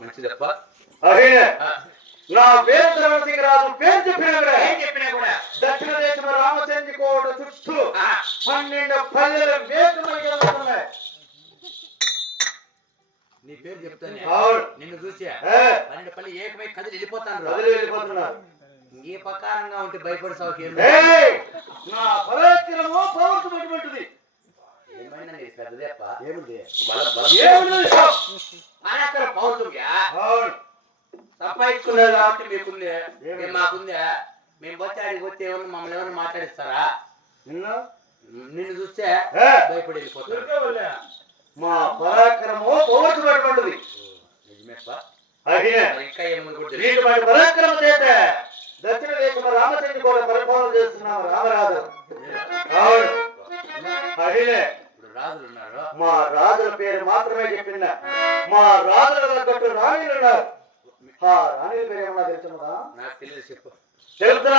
మంచిదప్ప. నా పేరు ధర్మసింగ రాజు పేరు ఏం చెప్పినా కూడా. దక్షిణ దేశం రామచంద్ర కోట చుట్టూ ఆ, పన్నెండు పల్లెల వేసుకున్నాయి నీ పేరు చెప్తాను. అవును. నిన్ను చూసా? పన్నెండు పల్లి ఏకమై కదిలి వెళ్ళిపోతాను వదిలి వెళ్ళిపోతున్నారు ఏ ప్రకారంగా ఉంటే భయపడి ఏయ్, నా పరాక్రమము పవర్తున్నటువంటిది ఏమైనా పెద్దదేప్ప ఏమిటి బాగుంటుందా సంపాదించుకున్నారు కాబట్టి మీకుంది. మేము మాకుందే. మేము పోతే ఆడికి పోతే ఏమన్నా మమ్మల్ని ఏమన్నా మాట్లాడిస్తారా? నిన్ను? నిన్ను చూస్తే భయపడి వెళ్ళిపోతారు. మా పరాక్రమం పోవచ్చినటువంటిది పరాక్రమం చేత దక్షిణ దేశం రామచంద్ర కూడా పరిపాలన చేస్తున్నాం రామరాజు. అవును. అదే మా రాజుల పేరు మాత్రమే చెప్పిండ మా రాజుల గట్టు రాణి ఆ రాణి పేరు ఏమన్నా తెలుసున్నదా చెప్పు తెలుపుతున్నా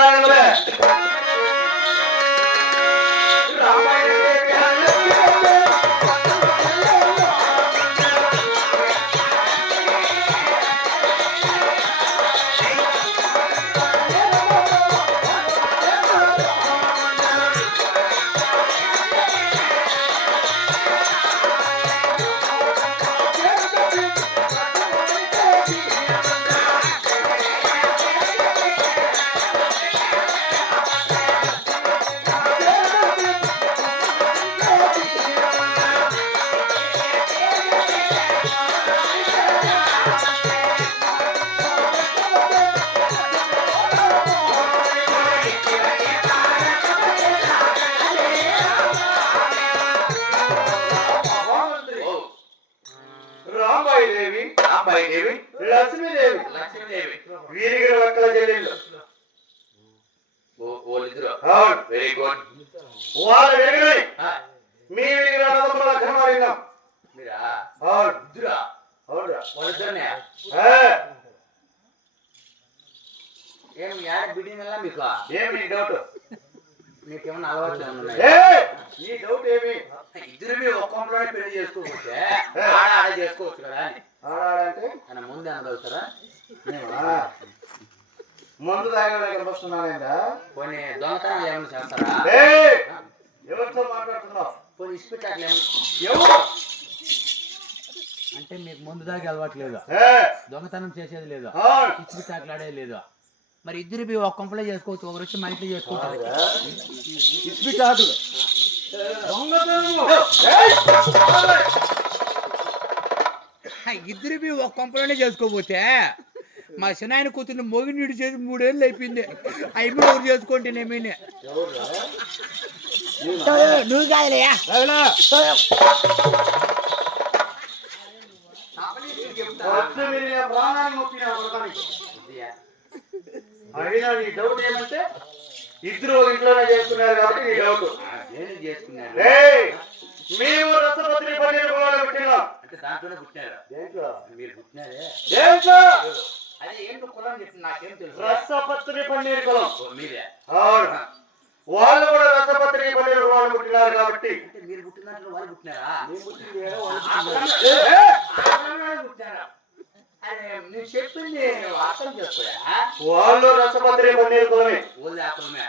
రామాయణ అంబాయిదేవి లక్ష్మీదేవి. లక్ష్మీదేవి. వీరికి ఒక్కల చెల్లెళ్ళు. వాళ్ళిద్దరు వెరీ గుడ్ వాళ్ళు వెరిగినాయి మీ వెరిగిన లక్ష్మణ వెళ్ళాం మీరా? ఇద్దరా? అవునురా. యాడ బిడింగ్ ఎలా మీకు? ఏమి డౌట్? మీకేమన్నా అలవాట్లు ఏమన్నా నీ డౌట్ ఏమి? ఇద్దరు మీ ఒక్కంలోనే పెళ్ళి చేసుకోకపోతే ఆడ ఆడ చేసుకోవచ్చు కదా ఆయన ముందే తాగడానికి వస్తున్నానేందా కొన్ని దొంగతనాలు ఏమైనా చేస్తారా? ఎవరితో మాట్లాడుతున్నావు? కొన్ని ఇస్పిటాట్లు ఏమైనా ఎవరు? అంటే మీకు ముందు దాకా అలవాటు లేదు? ఏ, దొంగతనం చేసేది లేదు? అవును. పిచ్చి చాట్లాడేది లేదు? మరి ఇద్దరు మీ ఒక కొంపలో చేసుకోవచ్చు ఒకరు వచ్చి మా ఇంట్లో చేసుకుంటారు అవునురా. ఇస్పిటాకులు. ఇద్దరివి ఒక కొంపలోనే చేసుకోబోతే. మా చిన్న కూతురు మోగి నీడు చేసి మూడేళ్ళు అయిపోయింది. అయిపోయి ఊరు చేసుకోండి నేమీని నువ్వు కాదులేయా ఇద్దరు ఇంట్లోనే చేస్తున్నారు కాబట్టి నీ డౌట్ నేను చేసుకున్నాను ఏయ్, మేము రసపత్రి పన్నీరు కూడా పెట్టినాం. అంటే దాంట్లోనే పుట్టినారు. దేంట్లో? మీరు పుట్టినారే? దేంట్లో? అదే ఏంటో కులం చెప్తుంది నాకేం తెలుసు. రసపత్రి పన్నీరు కులం. ఓ, మీరే అవును. వాళ్ళు కూడా రసపత్రి పన్నీరు వాళ్ళు పుట్టినారు కాబట్టి. అంటే మీరు పుట్టినట్లు వాళ్ళు పుట్టినారా? నేను పుట్టింది వాళ్ళు నువ్వు చెప్పింది నువ్వు అర్థం చేసుకోయా వాళ్ళు రసపత్రి పన్నీరు కులమే. ఓన్లీ ఆ కులమే.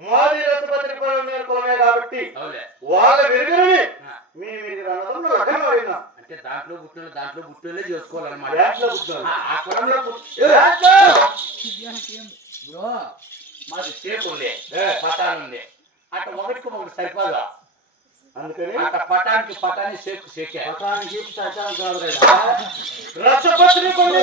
మాది రథపత్రి పొలం నేను కొనే కాబట్టి వాళ్ళ విరుగుని మీ మీరు రథంలో రకమైన అంటే దాంట్లో పుట్టిన దాంట్లో పుట్టినలే చేసుకోవాలన్నమాట. ఆ పొలంలో మాది చేపు ఉంది పటాన్ ఉంది. అట్లా ఒకటికి ఒకటి సరిపోదా? అందుకని అట్ట పటానికి పటాన్ని షేక్ షేక్ పటానికి పటానికి రసపత్రి కొన్ని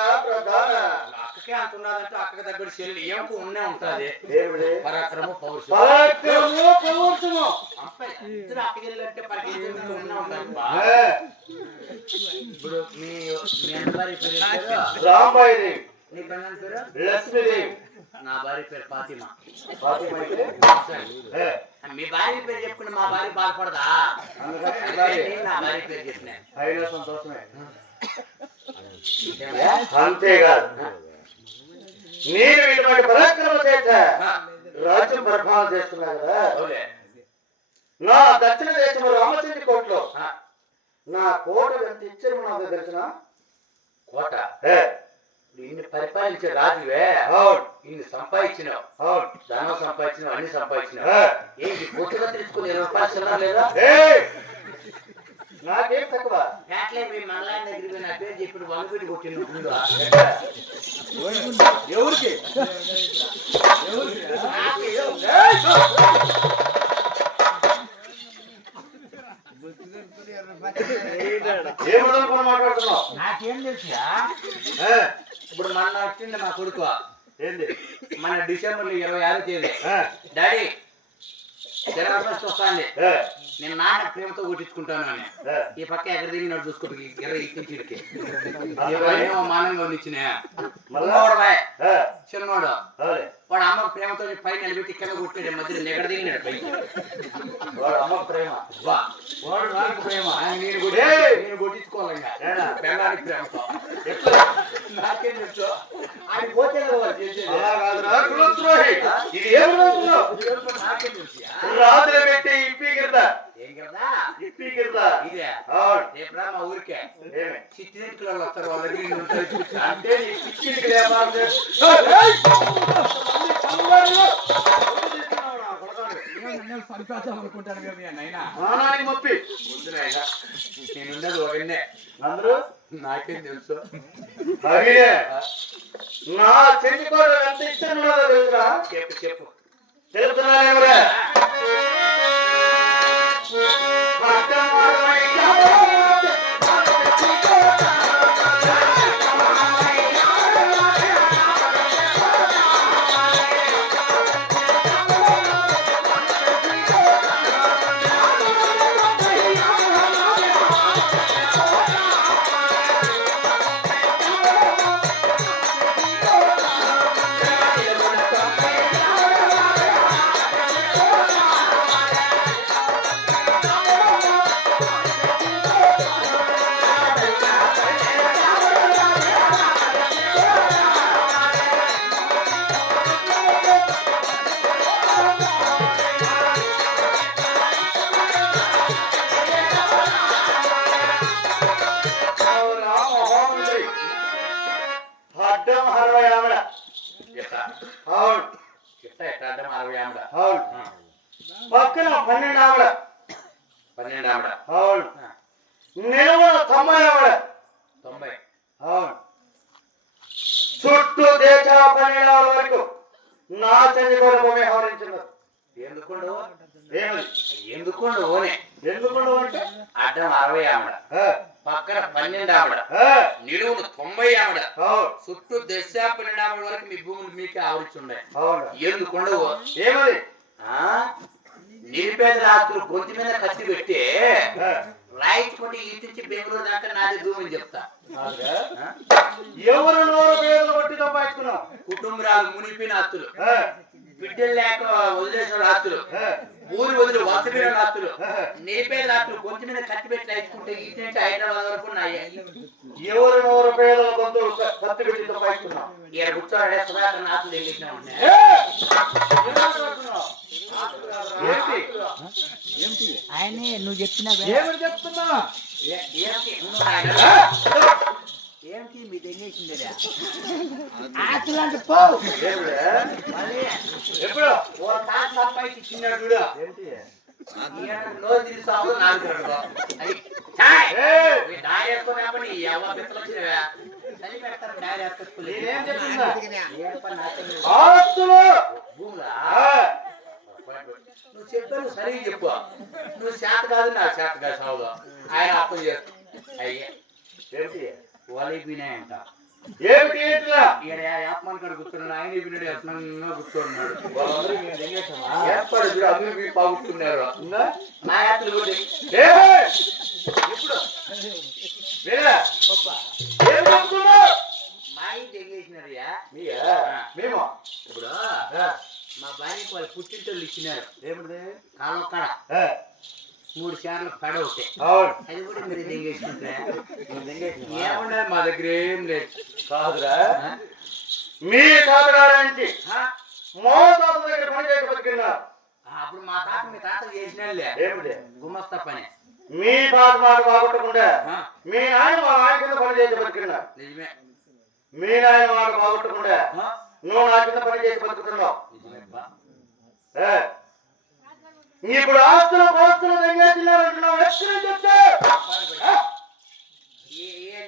అక్కే అంటున్నదంటే దగ్గర చెల్లి ఏమకు ఉన్నే ఉంటది. పరాక్రమ పౌరుషము? మీ మీ పేరు రాంబాయి నా భార్య పేరు ఫాతిమా. మీ భార్య పేరు చెప్పుకుని మా భార్య బాధపడదా? నా భార్య పేరు చెప్పిన సంతోషమే. అంతేకాదు. నేను ఇటువంటి పరాక్రమ చేత రాజ్యం పరిపాలన చేస్తున్నా కదా. నా దక్షిణ దేశం రామచంద్ర కోటలో నా కోట ఎంత ఇచ్చారు నాకు తెలిసిన? కోట? ఇన్ని పరిపాలించే రాజువే అవును. ఇన్ని సంపాదించినావు. అవును. ధనం సంపాదించినావు అన్ని సంపాదించినావు. ఏ, ఏంటి పొట్టుగా తీసుకుని రూపాయలు చిల్లర లేదా! నాకేం తక్కువ? ఫ్యాట్లే మీ మల్లాయన దగ్గరికి నా పేరు చెప్పి వంగ పెట్టి కొట్టిన ముందు. ఎవరికి? నాకేం. తెలుసా ఇప్పుడు మన వచ్చింది మా కొడుకు. ఏంది? మన డిసెంబర్ ఇరవై ఆరో తేదీ. డాడీ జనవరి ఫస్ట్ వస్తాండి నేను నాన్న ప్రేమతో కొట్టించుకుంటాను అని. ఈ పక్క ఎక్కడ దిగినాడు చూసుకో ఇరవై ఇక్కడికి ఏమో మానంగా ఉండిచ్చిన. చిన్నవాడు. వాడు అమ్మ ప్రేమతో పై నిలబెట్టి కింద కొట్టాడు మధ్యలో ఎక్కడ దిగినాడు పై వాడు అమ్మ ప్రేమ. వా వాడు నాకు ప్రేమ. ఆయన నేను! నేను కొట్టించుకోవాలి? పెళ్ళానికి ప్రేమతో? నాకేం తెలుసు? ఆయన పోతే. ఇది ఏం నాకేం తెలుసు? పెట్టి ఇప్పి కింద ఏం కదా ఇప్పి కింద ఇదే అవును రేపు రా మా ఊరికే వస్తారు వాళ్ళ దగ్గర. అంటే నీ చిట్టికి వ్యాపారం చేస్తూ ఏయ్! అమ్మవారు! అనుకుంటాను కదా నైనా మానానికి మొప్పి నేను ఉండదు ఒకనే అందరూ నాకేం తెలుసు అడిగే నా చెంది కూడా ఎంత ఇష్టం తెలుసా చెప్పు చెప్పు తెలుస్తున్నానేమరా అవును చెప్తా ఎట్లా అంటే అరవై ఆవిడ అవును పక్కన పన్నెండు ఆవిడ పన్నెండు ఆవిడ అవును నిలవన తొంభై ఆవిడ తొంభై అవును చుట్టూ దేశ పన్నెండు ఆవిడ వరకు నా చంద్రగోడ భూమి హరించినారు ఎందుకుండు ఎందుకుండు ఓనే అంటే? అడ్డం అరవై ఆవిడ పక్కన పన్నెండు ఆవిడ నిలువును తొంభై ఆవిడ చుట్టూ దశ పన్నెండు ఆవిడ వరకు మీ భూములు మీకే ఆవరిచుండే. అవును. ఎందుకుండవు? ఏమది? ఆ? నిరుపేద రాత్రులు గొంతు మీద కత్తి పెట్టి రాయించుకుంటే ఇటు నుంచి బెంగళూరు దాకా నాది భూమిని చెప్తా? ఎవరు నోరు పేదలు కొట్టి సంపాదించుకున్నావు కుటుంబరాలు మునిపిన ఆ, బిడ్డలు లేక వదిలేసిన ఆ, ఊరు వదిలి వసమైన ఆస్తులు ఆ. నిరుపేద రాత్రులు. గొంతు మీద కత్తి పెట్టి రాయించుకుంటే ఇటు నుంచి హైదరాబాద్ వరకు నాయే ఎవరు నోరు కత్తి పెట్టి కూర్చోడే సుధాకర్ వెళ్ళిన ఆయనే నువ్వు చెప్పిన ఏమని చెప్తున్నా? ఏంటి మీ ఏమిడే? ఎప్పుడు? ఓ తాత సంపాదించి చూడు. ఆస్తులు! నువ్వు చెప్పాను సరిగ్గా చెప్పు. నువ్వు చేత కాదు నా చేత కాదు సాగుదు ఆయన అర్థం చేస్తా అయ్యే. ఏమిటి వాళ్ళే వినాయంట ఏమిటి ఏంటిరా ఈడ ఆత్మాన్ కాడ కూర్చున్నాడు ఆయన కూర్చున్నాడు? ఏర్పాటు చూడు? నా యాత్రలు కూడా! ఇప్పుడు ఏం! చెప్తున్నావు మా ఇంటి ఎంగేసినారయ్యా మీయా మేము? ఇప్పుడు ఆ, మా భార్యకి వాళ్ళు పుట్టింటోళ్ళు ఇచ్చినారు. ఏమిటి కాలం కాడ ఆ, మూడు సార్లు పడ ఒకటి అవును. అది కూడా మీరు మా దగ్గర ఏం లేదు. కాదురా? మీ తాతగారి నుంచి ఆ? మా తాత దగ్గర పని చేయబతుకున్నారు ఆ, అప్పుడు మా తాత మీ తాత ఏమిటి? గుమస్తా పని. మీ తాత మాట బాగొట్టకుండా మీ నాయన మా నాయన కింద పని నిజమే. మీ నాయన మాట బాగొట్టకుండా? నువ్వు నా కింద పని. ఏ? ఇప్పుడు ఆస్తులు పాస్తులు తెంగేసినారంటున్నావు ఎక్కడ చెప్తే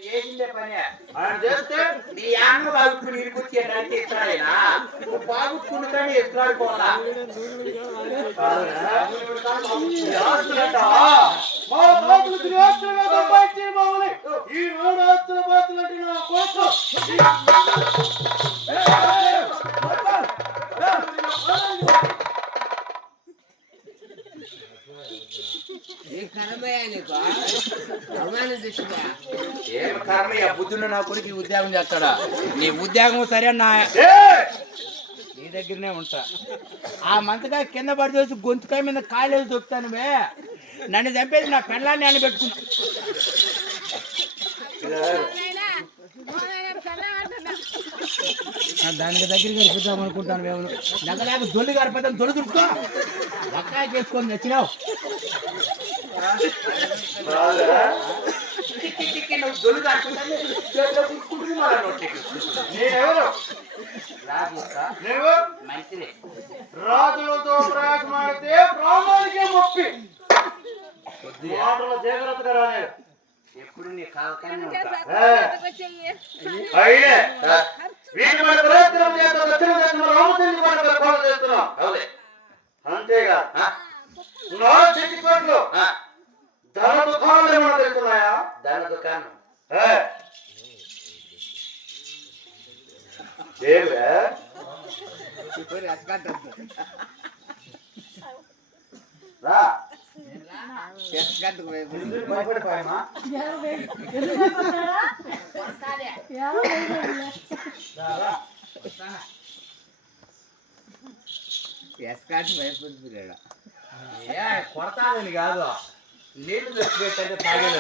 చేసిందే పని? ఆయన చేస్తే నీ అన్న బాగుకుని ఇరుకొచ్చి అంటే ఇస్తాడైనా? నువ్వు బాగుకుని కానీ ఎత్తులాడుకోవాలా కాదురా? ఈ మూడు ఆస్తుల పాస్తులు అంటే నా కోసం. ఏం కర్మయ్య బుద్ధున్న నా కొడుకు ఈ ఉద్యోగం చేస్తాడా? నీ ఉద్యోగం సరే నా ఏయ్! నీ దగ్గరనే ఉంటా. ఆ మంతగా కింద పడి చూసి గొంతుకాయ మీద కాలేసి దొక్కుతాను మే నన్ను చంపేసి నా పెళ్ళాన్ని అని పెట్టుకుంటా దానికి దగ్గరికి గడిపిద్దాం అనుకుంటాను మేము. నగలేక దొల్లి గడిపిద్దాం దొల్లి దుడుకో. లక్కాయ చేసుకొని మంచిదే రాజులతో ప్రయాసమాడితే ప్రాణానికే మొప్పి. మాటల జాగ్రత్తగా రాలేదు. ఎప్పుడు నీ కాలకానే ఉంటా? అయినే వీటి మీద ప్రయత్నం చేస్తా దక్షిణ దేశంలో రామచంద్ర వారి పరిపాలన చేస్తున్నాం అవులే అంతేగా ఆ, నా చెట్టిపేటలో ఆ, ధన దుకాణాలు ఏమైనా తెలుస్తున్నాయా దాని దుకాణం ఏ? ఏమిరా? రా ఎందుకు భయపడిపోయామా ఏ కొడతాదని కాదు. నీళ్ళు తెచ్చిపెట్టంటే తాగేది